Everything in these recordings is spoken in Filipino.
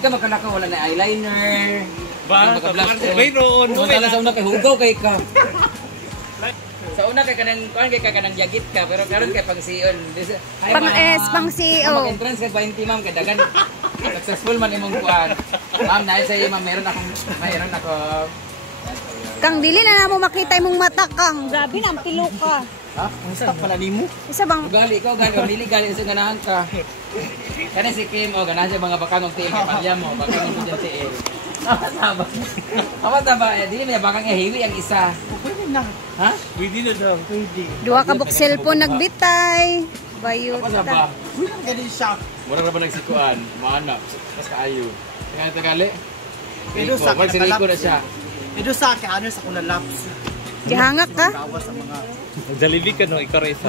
ka makalakaw, wala na eyeliner. Ba, mayroon. Wala sa una kay hugaw kay ka. Sa una kay kanang yagit ka, pero karon kay pang CEO. Pang S, pang CEO. Mag-entrance kay 20 ma'am kay dagan. Successful man imong kuan. Ma'am, dahil sa iyo ma'am, mayroon ako. Kang dili na namo makita imong mata kang. Grabe na ang pilo ka. Ha? Ang stop pala nimo. Isa bang gali ikaw dili gali sa ganahan ka. Kana si Kim ganahan siya mga bakang team kay palya mo, bakang mo diyan si El. Tama. Dili may bakang heavy ang isa. Pwede na. Ha? Pwede na daw. Pwede. duha ka book cellphone nagbitay. Bayot Apa ta. Pwede na ganun siya. Mura na ba nagsikuan? Maana. Mas kaayo. Kaya tagali. Pero sa akin, siliko na siya. Ito sa akin, ano sa kuna laps. Gihangak ka? Gawas sa mga... Nagdalibig ka no, ikaw rin isa.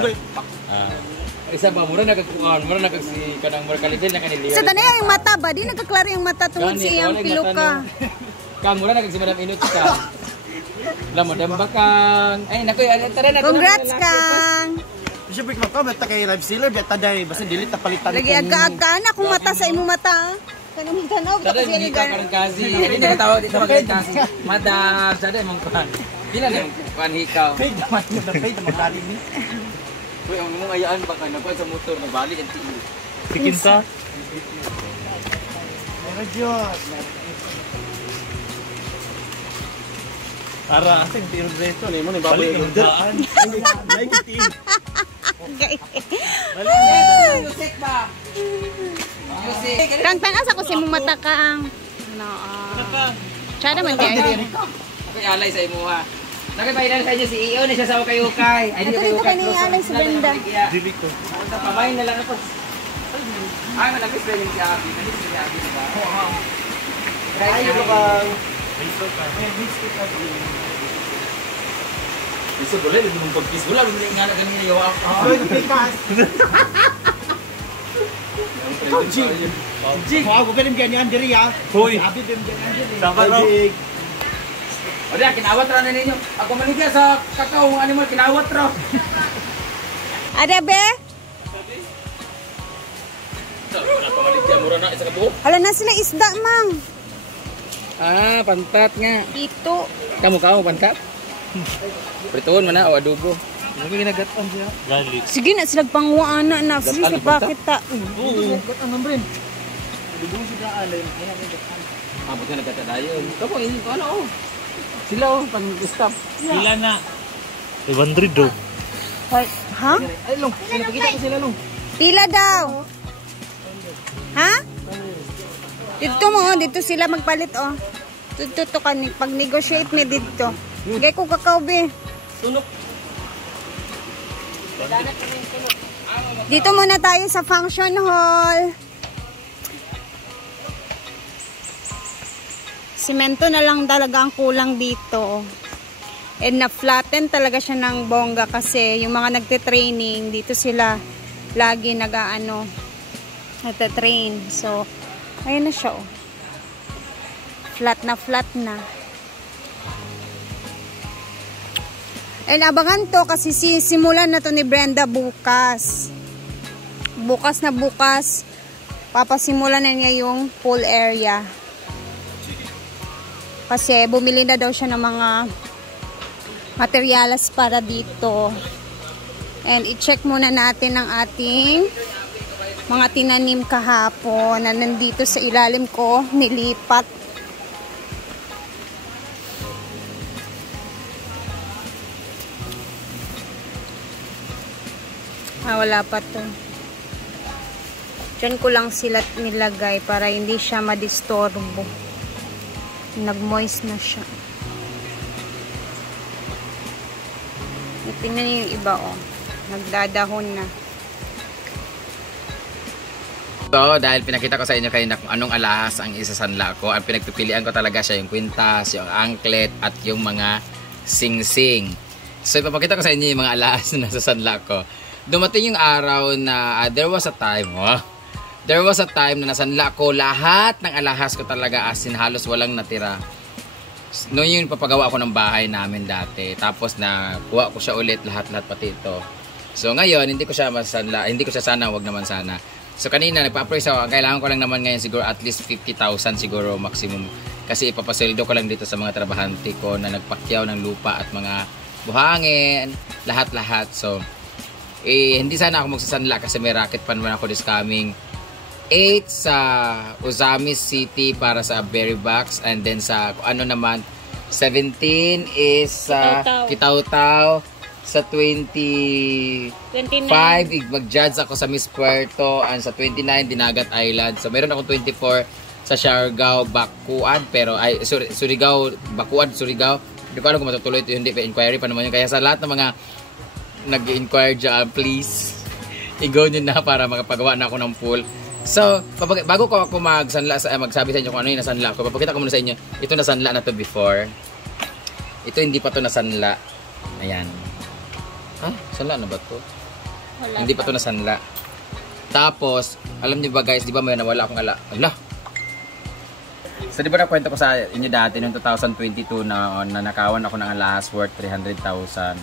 Isa ba, mura na kagkuan, mura na kagsi kanang mura kalipin na kaniliya. Sa tanay yung mata ba? Di nagkaklaro yung mata tungod sa iyang pilo ka. Kang mura na kagsi madam inut ka. Alam mo, damba kang... Ay, naku, tara na. Congrats kang! Siyempre ko mata kay live sealer, biya taday, basta dili ta palitan. Lagi agka-agka na kung mata sa imong mata. Kanang tanaw ka Sada kasi hindi ka parang kasi. Hindi nakatawa dito magalit kasi. Madam, sada mong kuhan. Pila na yung kuhan hikaw. Pay naman mo na pay, magaling ni. Uy, ang mong ayaan ba ka? Nakuha sa motor, nabalik ang tiyo. Sikin sa? Meron Diyos. Para, asing tiro dito. Ano mo, baboy yung daan. Like it in. Music ba? Music. Kang tanas ako si mong mata kang. No. Tsada man tayo. Ako'y alay sa imo ha. Nakipailan sa inyo si Iyo na siya sa ukay-ukay. Ay, Dito ka ni alay si Brenda. Dili ko. Pamain na lang ako. Ay, malapis na yung si Abby. Nalis na si Abby, diba? Oo. Ay, ito bang... Bisa boleh din mong pag-kiss. Wala rin nga na ganyan yung ako. Ay, pikas. Jig. Ako ganun ganyan diri ya. Hoy. Sabi din ganyan diri. Sama no. O diya, kinawat ra na ninyo. Ako maligya sa kakao, animal, kinawat ra. Ada be? Ako maligya, mura na isa ka buhok. Hala na sila isda mang. Ah, pantat nga. Ito. Kamu pantat? Prituon man na o adobo. Ano ginagatan siya? Garlic. Sige na sila pangwaan na sige Gatan, bakit ta. Oo. Gatan ng brin. Dugong sila alay. Kaya may gatan. Abot nga nagkatadayon. Kamu, ini ko ano oh. Sila oh, pang-stop. Pila na. 500 do. Ha? Ay, Long. Pinapakita ko sila, Long. Pila daw. Ha? Dito mo, dito sila magpalit, oh. Dito ka, pag-negotiate ni dito. Gaya ko kakao, be. Tunok. Dito muna tayo sa function hall. Simento na lang talaga ang kulang dito. And na-flatten talaga siya ng bongga kasi yung mga nagte-training, dito sila lagi nag-aano, nagte-train. So, ayun na siya, oh. Flat na. And abangan to kasi simulan na to ni Brenda bukas. Bukas na bukas, papasimulan na niya yung pool area. Kasi bumili na daw siya ng mga materials para dito. And i-check muna natin ang ating mga tinanim kahapon na nandito sa ilalim ko, nilipat. Wala pa to. Diyan ko lang sila nilagay para hindi siya madistorbo. Nag-moist na siya. Tingnan niyo yung iba, oh. Nagdadahon na. So, dahil pinakita ko sa inyo kayo na kung anong alahas ang isasanla ko, ang pinagpipilian ko talaga siya yung kwintas, yung anklet, at yung mga sing-sing. So, ipapakita ko sa inyo yung mga alahas na nasasanla ko. Dumating yung araw na there was a time na nasanla ko lahat ng alahas ko talaga, as in halos walang natira. Noon yung papagawa ako ng bahay namin dati. Tapos na kuha ko siya ulit lahat pati ito. So ngayon hindi ko siya masanla, hindi ko siya sana, wag naman sana. So kanina nagpa-appraise ako, ang kailangan ko lang naman ngayon siguro at least 50,000 siguro maximum. Kasi ipapasweldo ko lang dito sa mga trabahante ko na nagpakyaw ng lupa at mga buhangin, lahat-lahat. So, hindi sana ako magsasanla kasi may racket pa naman ako this coming 8 sa Ozamis City para sa Berry Box, and then sa ano naman 17 is sa Kitaw-Taw. Sa 25 mag-judge ako sa Miss Puerto, and sa 29 Dinagat Island. So meron akong 24 sa Siargao, Bacuan, pero ay Surigao, Bacuan, Surigao. Hindi ko alam kung matutuloy ito, hindi pa inquiry pa naman yun. Kaya sa lahat ng mga nag-inquire dyan, please i-go nyo na para makapagawa na ako ng pool. So bago ko ako magsabi sa inyo kung ano yung nasanla ko, papakita ko muna sa inyo. Ito nasanla na to before. Ito hindi pa to nasanla. Ayan. Sanla na ba to? Hindi pa to nasanla. Tapos, alam niyo ba guys, di ba may nawala akong ala? So di ba nakwento ko sa inyo dati noong 2022 na nanakawan ako ng alahas worth 300,000.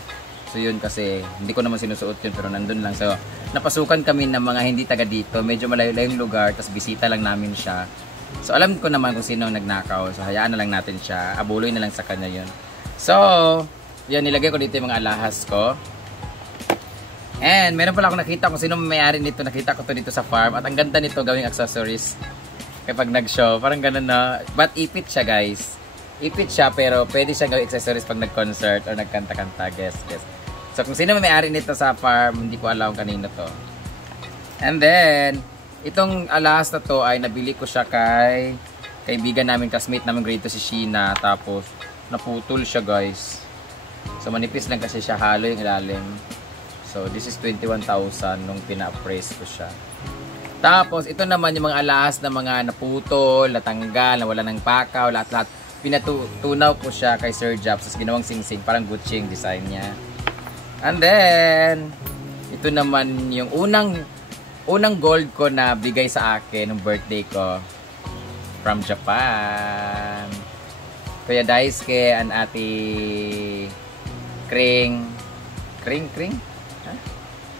So yun kasi, hindi ko naman sinusuot yun pero nandun lang. So, napasukan kami ng mga hindi taga dito. Medyo malayo-layong lugar, tapos bisita lang namin siya. So alam ko naman kung sino nagnakaw. So hayaan na lang natin siya. Abuloy na lang sa kanya yun. So, yan, nilagay ko dito yung mga alahas ko. And meron pala ako nakita kung sino may-ari nito. Nakita ko to dito sa farm. At ang ganda nito gawing accessories kapag nag-show. Parang ganun na. But ipit siya guys. Ipit siya pero pwede siya gawing accessories pag nag-concert or nagkanta-kanta. Guess. So kung sino may-ari nito sa farm, hindi ko alam kanino to. And then, itong alahas na to ay nabili ko siya kay kaibigan namin, classmate namin grade 2 si Sheena. Tapos naputol siya guys. So manipis lang kasi siya, halo yung ilalim. So, this is 21,000 nung pina-appraise ko siya. Tapos, ito naman yung mga alahas na mga naputol, natanggal, nawala ng pakaw, lahat-lahat. Pinatunaw ko siya kay Sir Jobs. Tapos, ginawang sing-sing. Parang Gucci yung design niya. And then, ito naman yung unang gold ko na bigay sa akin nung birthday ko. From Japan. Kuya Daisuke and Ate Kring.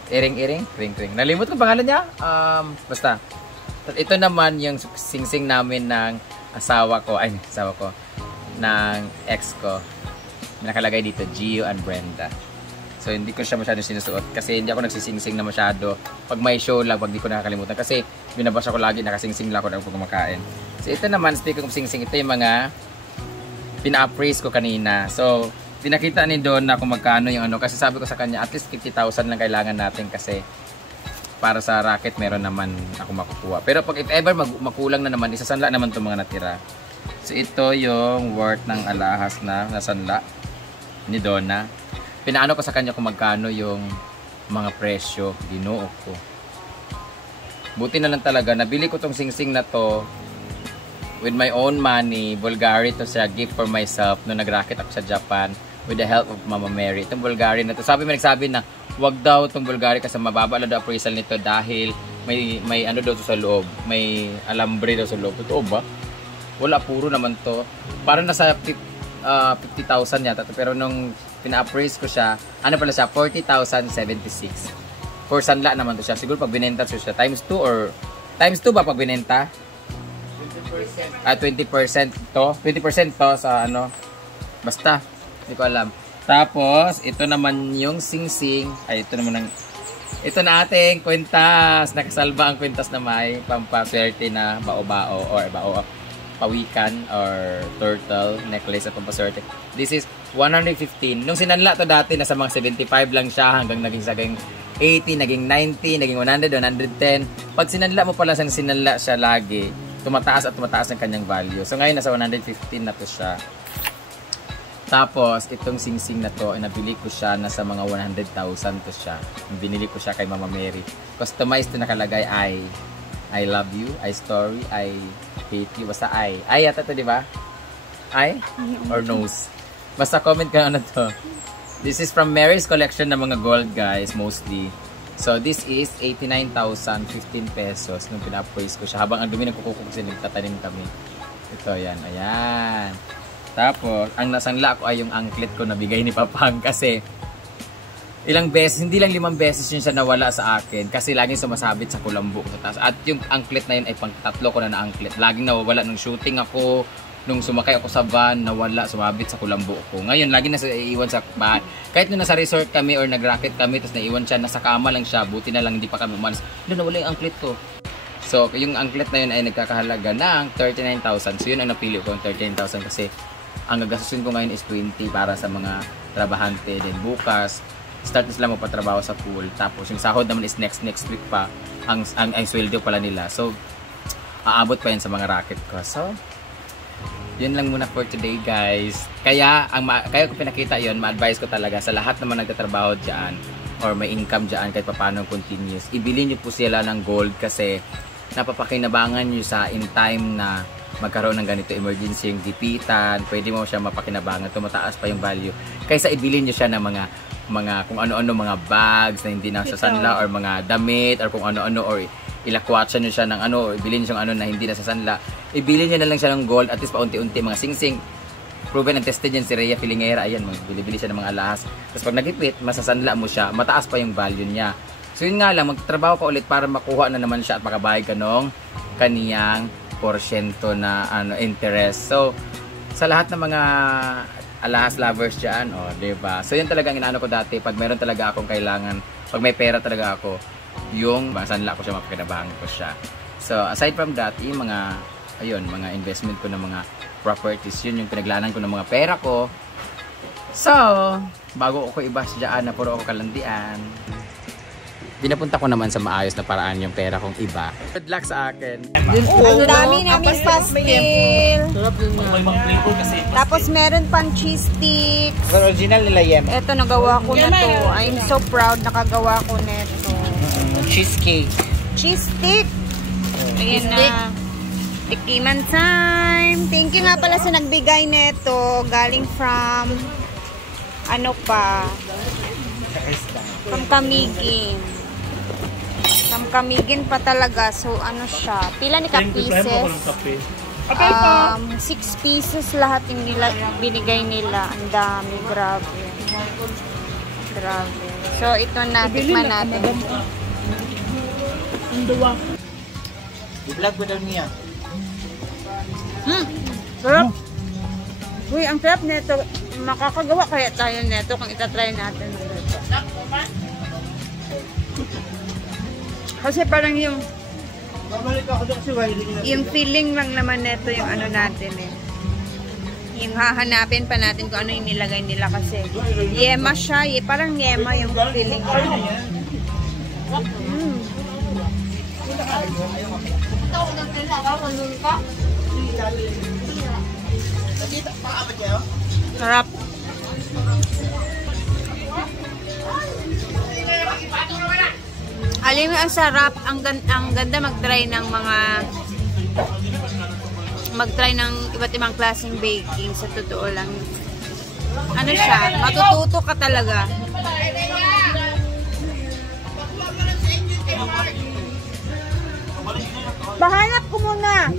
Iring. Nalimot ko pangalan niya. Basta. Ito naman yung sing-sing namin ng asawa ko. Ng ex ko. Nakalagay dito, Gio and Brenda. So, hindi ko siya masyado sinusuot. Kasi hindi ako nagsising-sing na masyado. Pag may show lang, pag di ko nakakalimutan. Kasi binabasa ko lagi, nakasing-sing lang ako na kumakain. So, ito naman, speaking of sing-sing, ito yung mga pina-appraise ko kanina. So, pinakita ni Don na kung magkano yung ano. Kasi sabi ko sa kanya, at least 50,000 lang kailangan natin kasi para sa racket meron naman ako makukuha. Pero pag if ever makulang na naman, isasanla naman itong mga natira. So ito yung worth ng alahas na nasanla ni Donna. Pinaano ko sa kanya kung magkano yung mga presyo. Ginoo ko. Buti na lang talaga. Nabili ko tong sing-sing na to with my own money. Bulgari to siya, gift for myself nung nag-racket ako sa Japan. With the help of Mama Mary. Itong Bulgari na to. Nagsabi na wag daw itong Bulgari kasi mababa lang daw appraisal nito dahil may ano daw to sa loob. May alambre daw sa loob. Ito ba? Wala, puro naman to. Parang nasa 50,000 yata to. Pero nung pina-appraise ko siya, ano pala siya? 40,076. For sanla naman to siya. Siguro pag binenta to siya. Times 2 or... Times 2 ba pag binenta? 20%. 20% to. 20% to sa ano. Basta. Hindi ko alam. Tapos, ito naman yung sing-sing. Ay, ito naman ang... Ito na ating kwintas. Nakasalba ang kwintas na may pampaswerte na bao-bao or pawikan or turtle necklace at pampaswerte. This is 115. Nung sinanla to dati, nasa mga 75 lang siya hanggang naging 80, naging 90, naging 100, 110. Pag sinanla mo pala siyang sinanla siya lagi, tumataas at tumataas ang kanyang value. So ngayon, nasa 115 na to siya. Tapos, itong sing-sing na to, nabili ko siya nasa mga 100,000 to siya. Binili ko siya kay Mama Mary. Customized to nakalagay I love you, I story, I hate you. Basta I. I yata to, di ba? I? Or nose? Basta comment ka ano to. This is from Mary's collection ng mga gold, guys, mostly. So, this is 89,015 pesos nung pina-appraise ko siya. Habang ang dumi ng kuko ko kasi nagtatanim kami. Ito, yan. Ayan. Tapos, ang nasanla ko ay yung anklet ko na bigay ni Papang kasi ilang beses, hindi lang 5 beses yun siya nawala sa akin kasi laging sumasabit sa kulambo sa taas. At yung anklet na yun ay pang 3 ko na anklet. Laging nawawala nung shooting ako, nung sumakay ako sa van, nawala, sumabit sa kulambo ko. Ngayon, lagi nasa iiwan sa bahay. Kahit nung nasa resort kami or nag-racket kami, tapos naiwan siya, nasa kama lang siya, buti na lang hindi pa kami umalis. Doon nawala yung anklet ko. So, yung anklet na yun ay nagkakahalaga ng 39,000. So, yun ang napili ko, 39,000 kasi ang gagastusin ko ngayon is 20 para sa mga trabahante. Then bukas, start na sila magpatrabaho sa pool. Tapos yung sahod naman is next week pa ang sweldo pala nila. So aabot pa yun sa mga racket ko. So yun lang muna for today, guys. Kaya kaya ko pinakita yun, ma-advise ko talaga sa lahat naman nagtatrabaho diyan or may income diyan kahit paano continuous. Ibili niyo po sila ng gold kasi napapakinabangan niyo sa in time na magkaroon ng ganito emergency yung gipitan, pwede mo siya mapakinabangan, tumataas pa yung value. Kaysa ibili niyo siya ng mga kung ano-ano, mga bags na hindi nasasanla or mga damit or kung ano-ano or ilakwatsa nyo siya ng ano, ibilin nyo siyang ano na hindi nasasanla. Ibilin nyo na lang siya ng gold at least paunti-unti mga singsing. Proven and tested yan si Rhea Filingera. Ayan, bili-bili siya ng mga alahas. Tapos pag nagipit, masasanla mo siya, mataas pa yung value niya. So yun nga lang, magtrabaho ka ulit para makuha na naman siya at makabayad ka nung kaniyang porsyento na interest. So sa lahat ng mga alahas lovers dyan, diba? So yun talagang inaano ko dati, pag meron talaga akong kailangan, pag may pera talaga ako, yung masanla ko siya, mapakinabangan ko siya. So aside from that, yung mga mga investment ko ng mga properties, yun yung pinaglanan ko ng mga pera ko. So bago ako i-bash dyan na puro ako kalandian, pinapunta ko naman sa maayos na paraan yung pera kong iba. Good luck sa akin. Ang dami namin pastil. May mga flavor kasi. Tapos meron pang cheese sticks. Original nila yan. Ito, nagawa ko na to. I'm so proud nakagawa ko nito. Cheesecake. Cheese stick. Ayan na. Tikiman time. Thank you nga pala sa nagbigay nito. Galing from from Kamigin. Kamigin pa talaga. So, siya. Pila ni ka-pieces? 6 pieces lahat yung binigay nila. Ang dami. Grabe. Grabe. So, ito na. Tikman natin. I-vlog mo daw niya. Sarap. Uy, ang sarap nito. Makakagawa kaya tayo nito kung itatry natin. Kasi parang yung feeling lang naman nito yung natin yung hahanapin pa natin kung ano yung nilagay nila kasi yema siya, parang yema yung feeling ko. Sarap. Alam mo, ang sarap, ang ganda mag-try ng iba't ibang klaseng baking. Sa totoo lang, siya, matututo ka talaga. Bahanap ko muna.